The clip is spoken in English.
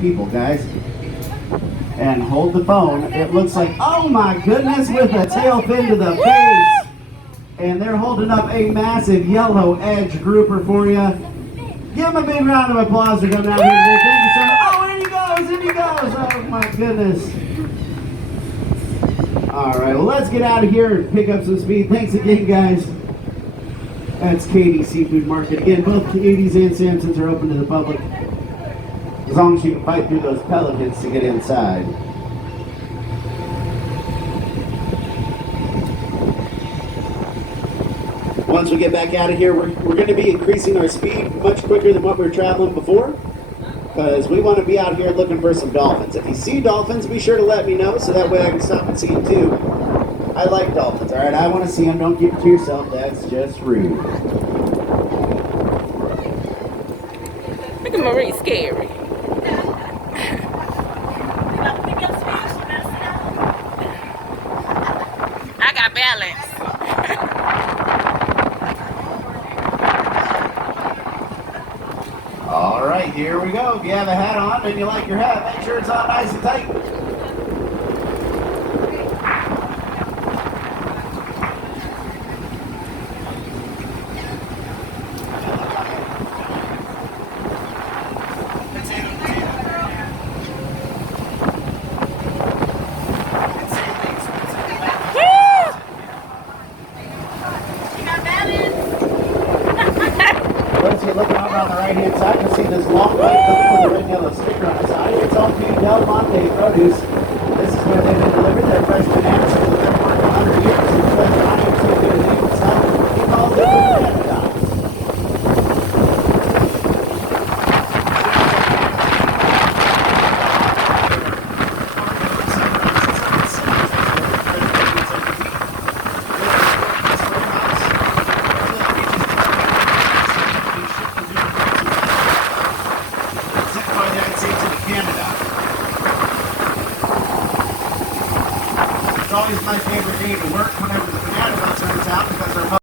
people, guys. And hold the phone. It looks like, oh my goodness, with a tail fin to the face. And they're holding up a massive yellow edge grouper for you. Give them a big round of applause for coming out here today. Thank you so much. Oh, in he goes, in he goes. Oh my goodness. All right, well, let's get out of here and pick up some speed. Thanks again, guys. That's Katie's Seafood Market. Again, both Katie's and Samson's are open to the public, as long as you can fight through those pelicans to get inside. Once we get back out of here, we're going to be increasing our speed much quicker than what we were traveling before, because we want to be out here looking for some dolphins. If you see dolphins, be sure to let me know, so that way I can stop and see them too. I like dolphins, all right? I want to see them. Don't keep it to yourself. That's just rude. Look at Marie, scary. I got balance. All right, here we go. If you have a hat on and you like your hat, make sure it's on nice and tight. If you're looking over on the right-hand side, you'll see this long white building with a red yellow sticker on the side. It's all King Del Monte Produce. This is where they've been delivered. Their fresh bananas have been for 100 years. It's been trying to get a name itself. He calls it the banana dog. It's always my favorite day to work whenever the